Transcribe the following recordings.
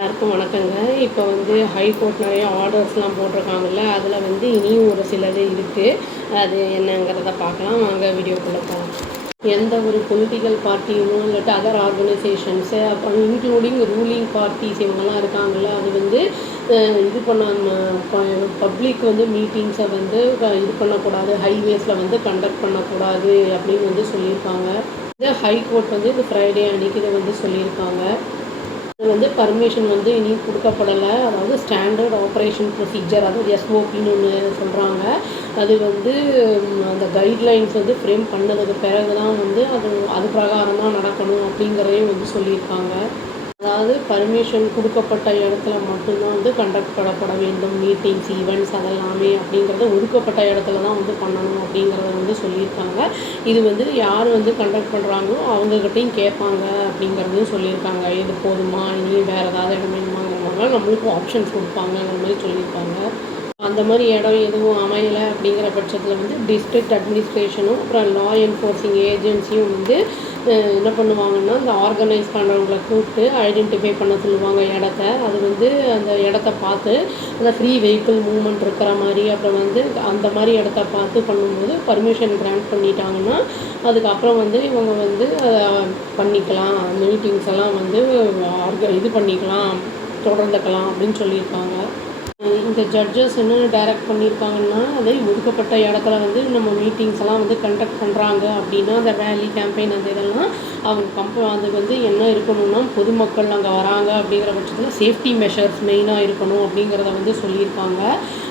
எல்லாருக்கும் வணக்கங்க. இப்போ வந்து ஹைகோர்ட் நிறைய ஆர்டர்ஸ்லாம் போட்டிருக்காங்கல்ல, அதில் வந்து இனியும் ஒரு சிலது இருக்குது. அது என்னங்கிறத பார்க்கலாம். வாங்க வீடியோக்குள்ளே போகலாம். எந்த ஒரு பொலிட்டிக்கல் பார்ட்டியும் இல்லாட்டி அதர் ஆர்கனைசேஷன்ஸு அப்புறம் இன்க்ளூடிங் ரூலிங் பார்ட்டிஸ் இவங்கெல்லாம் இருக்காங்கல்ல, அது வந்து இது பப்ளிக் வந்து மீட்டிங்ஸை வந்து இது பண்ணக்கூடாது, ஹைவேஸில் வந்து கண்டக்ட் பண்ணக்கூடாது அப்படின்னு வந்து சொல்லியிருக்காங்க. இது ஹைகோர்ட் வந்து இது ஃப்ரைடே அன்றைக்கி இதை வந்து சொல்லியிருக்காங்க. அது வந்து பர்மிஷன் வந்து இனியும் கொடுக்கப்படலை. அதாவது ஸ்டாண்டர்ட் ஆப்ரேஷன் ப்ரொசீஜர், அதாவது எஸ்ஓபின்னு ஒன்று சொல்கிறாங்க. அது வந்து அந்த கைட்லைன்ஸ் வந்து ஃப்ரேம் பண்ணதுக்கு பிறகு தான் வந்து அது பிரகாரம் தான் நடக்கணும் அப்படிங்கிறதையும் வந்து சொல்லியிருக்காங்க. அதாவது பர்மிஷன் கொடுக்கப்பட்ட இடத்துல மட்டும்தான் வந்து கண்டக்ட் பண்ணப்பட வேண்டும் மீட்டிங்ஸ், ஈவெண்ட்ஸ் அதெல்லாமே அப்படிங்கிறத ஒதுக்கப்பட்ட இடத்துல தான் வந்து பண்ணணும் அப்படிங்கிறத வந்து சொல்லியிருக்காங்க. இது வந்து யார் வந்து கண்டக்ட் பண்ணுறாங்களோ அவங்கக்கிட்டையும் கேட்பாங்க அப்படிங்கிறதையும் சொல்லியிருக்காங்க. இது போதுமா, இனி வேறு ஏதாவது இடம் வேணுமாங்கிற மாதிரிலாம் நம்மளுக்கும் ஆப்ஷன்ஸ் கொடுப்பாங்கங்கிற மாதிரி சொல்லியிருக்காங்க. அந்த மாதிரி இடம் எதுவும் அமையலை அப்படிங்கிற பட்சத்தில் வந்து டிஸ்ட்ரிக்ட் அட்மினிஸ்ட்ரேஷனும் அப்புறம் லா என்ஃபோர்ஸிங் ஏஜென்சியும் வந்து என்ன பண்ணுவாங்கன்னா, இந்த ஆர்கனைஸ் பண்ணுறவங்கள கூப்பிட்டு ஐடென்டிஃபை பண்ண சொல்லுவாங்க இடத்த. அது வந்து அந்த இடத்த பார்த்து அந்த ஃப்ரீ வெஹிக்கிள் மூவ்மெண்ட் இருக்கிற மாதிரி அப்புறம் வந்து அந்த மாதிரி இடத்த பார்த்து பண்ணும்போது பர்மிஷன் கிராண்ட் பண்ணிட்டாங்கன்னா அதுக்கப்புறம் வந்து இவங்க வந்து பண்ணிக்கலாம், மீட்டிங்ஸ் எல்லாம் வந்து இது பண்ணிக்கலாம், தொடர்ந்துக்கலாம் அப்படின்னு சொல்லியிருக்காங்க. இந்த ஜட்ஜஸ் என்ன டைரக்ட் பண்ணியிருக்காங்கன்னா, அதை ஒதுக்கப்பட்ட இடத்துல வந்து நம்ம மீட்டிங்ஸ் எல்லாம் வந்து கண்டக்ட் பண்ணுறாங்க அப்படின்னா அந்த ரேலி கேம்பெயின் அந்த இதெல்லாம் அவங்க அது வந்து என்ன இருக்கணும்னா, பொதுமக்கள் அங்கே வராங்க அப்படிங்கிற பட்சத்தில் சேஃப்டி மெஷர்ஸ் மெயினாக இருக்கணும் அப்படிங்கிறத வந்து சொல்லியிருக்காங்க.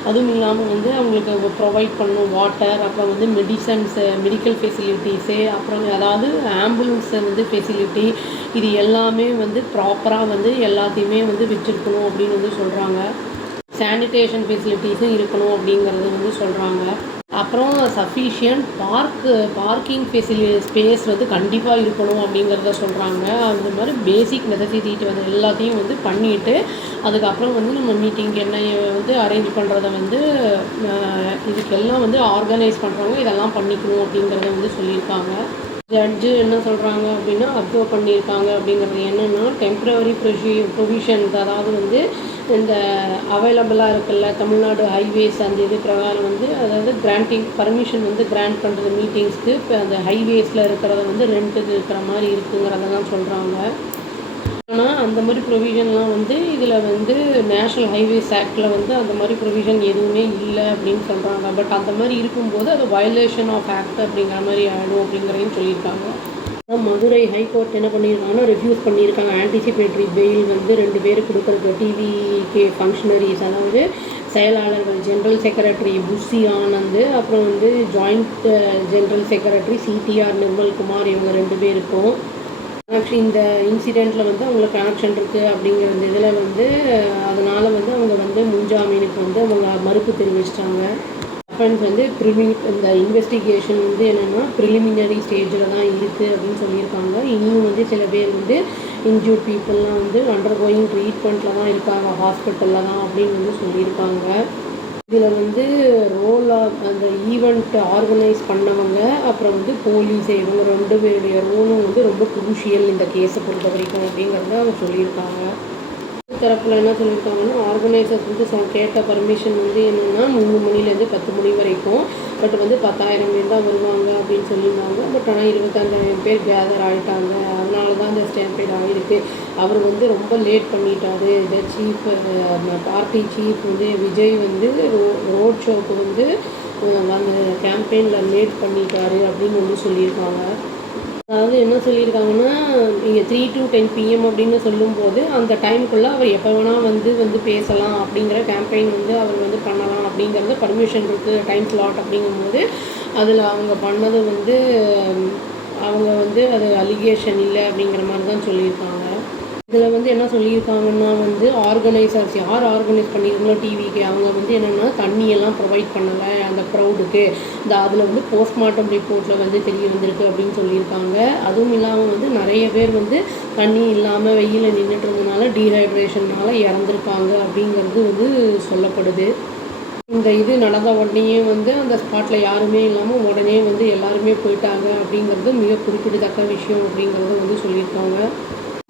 அதுவும் இல்லாமல் வந்து அவங்களுக்கு ப்ரொவைட் பண்ணணும் வாட்டர், அப்புறம் வந்து மெடிசன்ஸு, மெடிக்கல் ஃபெசிலிட்டிஸு, அப்புறம் அதாவது ஆம்புலன்ஸு வந்து ஃபெசிலிட்டி, இது எல்லாமே வந்து ப்ராப்பராக வந்து எல்லாத்தையுமே வந்து வச்சுருக்கணும் அப்படின்னு வந்து சொல்கிறாங்க. சானிடேஷன் ஃபெசிலிட்டிஸும் இருக்கணும் அப்படிங்கிறது வந்து சொல்கிறாங்க. அப்புறம் சஃபிஷியன்ட் பார்க்கிங் ஸ்பேஸ் வந்து கண்டிப்பாக இருக்கணும் அப்படிங்கிறத சொல்கிறாங்க. அந்த மாதிரி பேசிக் நெசசிட்டி வந்து எல்லாத்தையும் வந்து பண்ணிவிட்டு அதுக்கப்புறம் வந்து நம்ம மீட்டிங்க்கு என்ன வந்து அரேஞ்ச் பண்ணுறத வந்து இதுக்கெல்லாம் வந்து ஆர்கனைஸ் பண்ணுறாங்க, இதெல்லாம் பண்ணிக்கணும் அப்படிங்கிறத வந்து சொல்லியிருக்காங்க. ஜட்ஜு என்ன சொல்கிறாங்க அப்படின்னா, அப்சர்வ் பண்ணியிருக்காங்க அப்படிங்கிறது என்னென்னா, டெம்ப்ரவரி ப்ரொவிஷன்ஸ், அதாவது வந்து இந்த அவைலபிளாக இருக்குல்ல தமிழ்நாடு ஹைவேஸ் அந்த இது பிரகாரம் வந்து அதாவது கிராண்டிங் பர்மிஷன் வந்து கிராண்ட் பண்ணுறது மீட்டிங்ஸ்க்கு இப்போ அந்த ஹைவேஸில் இருக்கிறத வந்து ரெண்ட்டுக்கு இருக்கிற மாதிரி இருக்குங்கிறதெல்லாம் சொல்கிறாங்க. ஆனால் அந்த மாதிரி ப்ரொவிஷன்லாம் வந்து இதில் வந்து நேஷ்னல் ஹைவேஸ் ஆக்டில் வந்து அந்த மாதிரி ப்ரொவிஷன் எதுவுமே இல்லை அப்படின்னு சொல்கிறாங்க. பட் அந்த மாதிரி இருக்கும்போது அது வயலேஷன் ஆஃப் ஆக்ட் அப்படிங்கிற மாதிரி ஆகிடும் அப்படிங்கிறதையும் சொல்லியிருக்காங்க. மதுரை ஹைகோர்ட் என்ன பண்ணியிருக்காங்கன்னா, ரெஃப்யூஸ் பண்ணியிருக்காங்க ஆன்டிசிபேட்டரி பெயில் வந்து 2 பேருக்கு கொடுக்குறது. டிவிகே ஃபங்க்ஷனரிஸ், அதாவது செயலாளர்கள் ஜென்ரல் செக்ரட்டரி புஷி ஆனந்த், அப்புறம் வந்து joint general secretary CTR Nirmalkumar, இவங்க 2 பேருக்கும் ஆக்சுவலி இந்த இன்சிடெண்ட்டில் வந்து அவங்களுக்கு கனெக்ஷன் இருக்குது அப்படிங்கிற இதில் வந்து அதனால் வந்து அவங்க வந்து முன்ஜாமீனுக்கு வந்து அவங்க மறுப்பு தெரிவிச்சிட்டாங்க. அஃபென்ஸ் வந்து இந்த இன்வெஸ்டிகேஷன் வந்து என்னென்னா ப்ரிலிமினரி ஸ்டேஜில் தான் இருக்குது அப்படின்னு சொல்லியிருக்காங்க. இனியும் வந்து சில பேர் வந்து இன்ஜூர்ட் பீப்புளெலாம் வந்து அண்டர்கோயிங் ட்ரீட்மெண்ட்டில் தான் இருக்காங்க, ஹாஸ்பிட்டலில் தான் அப்படின்னு வந்து சொல்லியிருக்காங்க. இதில் வந்து அந்த ஈவெண்ட் ஆர்கனைஸ் பண்ணவங்க அப்புறம் வந்து போலீஸ் இவங்க 2 பேருடைய ரோலும் வந்து ரொம்ப குரூஷியல் இந்த கேஸை பொறுத்த வரைக்கும் அப்படிங்கிறத அவங்க சொல்லியிருக்காங்க. தரப்பில் என்ன சொல்லியிருக்காங்கன்னா, ஆர்கனைசர்ஸ் வந்து கேட்ட பர்மிஷன் வந்து என்னென்னா 3 மணிலேருந்து 10 மணி வரைக்கும், பட் வந்து 10,000 பேர் தான் வருவாங்க அப்படின்னு சொல்லியிருந்தாங்க. பட் ஆனால் 25,000 பேர் கேதர் ஆகிட்டாங்க, அதனால தான் இந்த ஸ்டாம்பேட் ஆகிருக்கு. அவர் வந்து ரொம்ப லேட் பண்ணிட்டாரு. இந்த பார்ட்டி சீஃப் வந்து விஜய் வந்து ரோட் ஷோவுக்கு வந்து அந்த கேம்பெயினில் லேட் பண்ணிட்டாரு அப்படின்னு வந்து சொல்லியிருக்காங்க. அதாவது என்ன சொல்லியிருக்காங்கன்னா, நீங்கள் 3 to 10 PM அப்படின்னு சொல்லும்போது அந்த டைமுக்குள்ளே அவர் எப்போ வேணால் வந்து பேசலாம் அப்படிங்கிற கேம்பெயின் வந்து அவர் வந்து பண்ணலாம் அப்படிங்கிறது பர்மிஷன் இருக்குது, டைம் ஸ்லாட் அப்படிங்கும்போது அதில் அவங்க பண்ணது வந்து அவங்க வந்து அது அலிகேஷன் இல்லை அப்படிங்கிற மாதிரி தான் சொல்லியிருக்காங்க. இதில் வந்து என்ன சொல்லியிருக்காங்கன்னா வந்து ஆர்கனைசர்ஸ் யார் ஆர்கனைஸ் பண்ணியிருந்தாங்களோ டிவிக்கு அவங்க வந்து என்னென்னா தண்ணியெல்லாம் ப்ரொவைட் பண்ணலை அந்த க்ரௌடுக்கு. அதில் வந்து போஸ்ட்மார்ட்டம் ரிப்போர்ட்டில் வந்து தெரிய வந்திருக்கு அப்படின்னு சொல்லியிருக்காங்க. அதுவும் இல்லாமல் வந்து நிறைய பேர் வந்து தண்ணி இல்லாமல் வெயிலில் நின்றுட்டு இருந்ததுனால டீஹைட்ரேஷனால் இறந்துருக்காங்க அப்படிங்கிறது வந்து சொல்லப்படுது. இந்த இது நடந்த உடனேயே வந்து அந்த ஸ்பாட்டில் யாருமே இல்லாமல் உடனே வந்து எல்லாருமே போயிட்டாங்க அப்படிங்கிறது மிக குறிப்பிடத்தக்க விஷயம் அப்படிங்கிறத வந்து சொல்லியிருக்காங்க.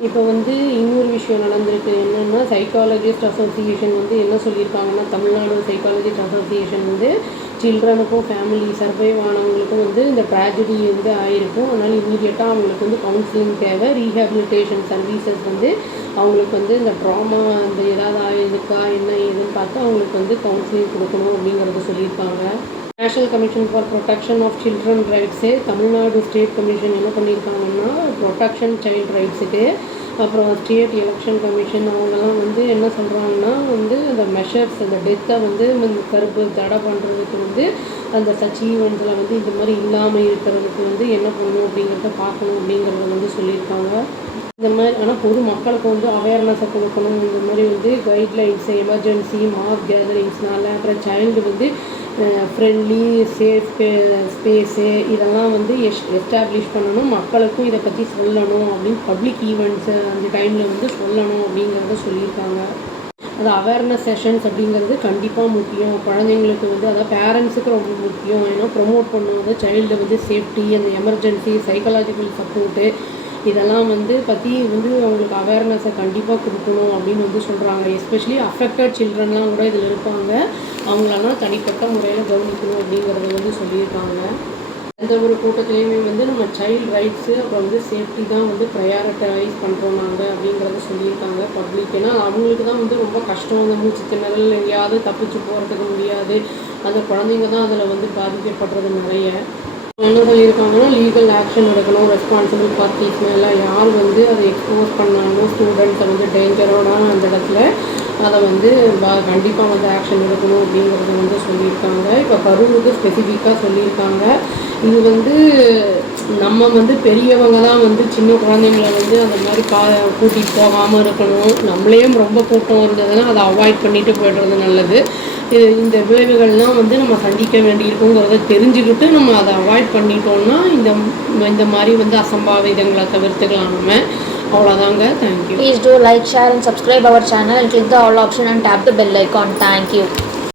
இப்போ வந்து இன்னொரு விஷயம் நடந்திருக்கு. என்னென்னா சைக்காலஜிஸ்ட் அசோசியேஷன் வந்து என்ன சொல்லியிருக்காங்கன்னா, தமிழ்நாடு சைக்காலஜிஸ்ட் அசோசியேஷன் வந்து சில்ட்ரனுக்கும் ஃபேமிலி சர்வைவ் ஆனவங்களுக்கும் வந்து இந்த ட்ராஜடி வந்து ஆகிருக்கும். அதனால் இமீடியட்டாக அவங்களுக்கு வந்து கவுன்சிலிங் தேவை. ரீஹேபிலிட்டேஷன் சர்வீசஸ் வந்து அவங்களுக்கு வந்து இந்த ட்ராமா இந்த ஏதாவது ஆயிருக்கா என்ன ஏதுன்னு பார்த்து அவங்களுக்கு வந்து கவுன்சிலிங் கொடுக்கணும் அப்படிங்கிறத சொல்லியிருக்காங்க. National commission for protection of children rights Tamil Nadu state commission என்ன பண்ணியிருக்காங்கன்னா, ப்ரொடெக்ஷன் சைல்டு ரைட்ஸுக்கு அப்புறம் ஸ்டேட் எலெக்ஷன் கமிஷன் அவங்கெல்லாம் வந்து என்ன சொல்கிறாங்கன்னா வந்து அந்த மெஷர்ஸ் அந்த டெத்தை வந்து கருப்பு தடை பண்ணுறதுக்கு வந்து அந்த சச் ஈவெண்ட்ஸில் வந்து இந்த மாதிரி இல்லாமல் இருக்கிறதுக்கு வந்து என்ன பண்ணணும் அப்படிங்கிறத பார்க்கணும் அப்படிங்கிறத வந்து சொல்லியிருக்காங்க. இந்த மாதிரி ஆனால் பொது மக்களுக்கு வந்து அவேர்னஸை கொடுக்கணும். இந்த மாதிரி வந்து கைட்லைன்ஸு எமர்ஜென்சி மாஸ் கேதரிங்ஸ்னால அப்புறம் சைல்டு வந்து ஃப்ரெண்ட்லி சேஃப் ஸ்பேஸு இதெல்லாம் வந்து எஸ்டாப்ளிஷ் பண்ணணும். மக்களுக்கும் இதை பற்றி சொல்லணும் அப்படின்னு பப்ளிக் ஈவெண்ட்ஸு அந்த டைமில் வந்து சொல்லணும் அப்படிங்கிறத சொல்லியிருக்காங்க. அது அவேர்னஸ் செஷன்ஸ் அப்படிங்கிறது கண்டிப்பாக முக்கியம். குழந்தைங்களுக்கு வந்து அதாவது பேரண்ட்ஸுக்கு ரொம்ப முக்கியம். ஏன்னா ப்ரொமோட் பண்ணுவது சைல்டு வந்து சேஃப்டி அந்த எமர்ஜென்சி சைக்காலஜிக்கல் சப்போர்ட்டு இதெல்லாம் வந்து பற்றி வந்து அவங்களுக்கு அவேர்னஸை கண்டிப்பாக கொடுக்கணும் அப்படின்னு வந்து சொல்கிறாங்க. எஸ்பெஷலி அஃபெக்டட் சில்ட்ரன்லாம் கூட இதில் இருப்பாங்க. அவங்களெல்லாம் தனிப்பட்ட முறையில் கவனிக்கணும் அப்படிங்கிறத வந்து சொல்லியிருக்காங்க. எந்த ஒரு கூட்டத்துலேயுமே வந்து நம்ம சைல்டு ரைட்ஸு அப்புறம் வந்து சேஃப்டி தான் வந்து ப்ரையாரிட்டைஸ் பண்ணுறோம் நாங்கள் அப்படிங்கிறத சொல்லியிருக்காங்க பப்ளிக். ஏன்னா அவங்களுக்கு தான் வந்து ரொம்ப கஷ்டம். அந்த மூச்சு திணறல் எங்கேயாவது தப்பிச்சு போகிறதுக்கு முடியாது. அந்த குழந்தைங்க தான் அதில் வந்து பாதிக்கப்படுறது நிறைய. என்ன சொல்லியிருக்காங்கன்னா லீகல் ஆக்ஷன் எடுக்கணும். ரெஸ்பான்சிபிள் பார்ட்டிஸ் மேலே யார் வந்து அதை எக்ஸ்போஸ் பண்ணாலும் ஸ்டூடெண்ட்ஸை வந்து டேஞ்சரோட அந்த இடத்துல அதை வந்து கண்டிப்பாக வந்து ஆக்ஷன் எடுக்கணும் அப்படிங்கிறத வந்து சொல்லியிருக்காங்க. இப்போ கரூருக்கு ஸ்பெசிஃபிக்காக சொல்லியிருக்காங்க. இது வந்து நம்ம வந்து பெரியவங்க தான் வந்து சின்ன குழந்தைங்களை வந்து அந்த மாதிரி கூட்டிகிட்டு போகாமல் இருக்கணும். நம்மளே ரொம்ப கூட்டம் இருந்ததுன்னா அதை அவாய்ட் பண்ணிட்டு போய்டுறது நல்லது. இந்த விளைவுகள்லாம் வந்து நம்ம சந்திக்க வேண்டியிருக்குங்கிறத தெரிஞ்சுக்கிட்டு நம்ம அதை அவாய்ட் பண்ணிட்டோம்னா இந்த மாதிரி வந்து அசம்பாவிதங்களை தவிர்த்துக்கலாம் நம்ம. அவ்வளோதாங்க. Thank you. Please do like, share and subscribe our channel and click the all option and tap the bell icon. Thank you.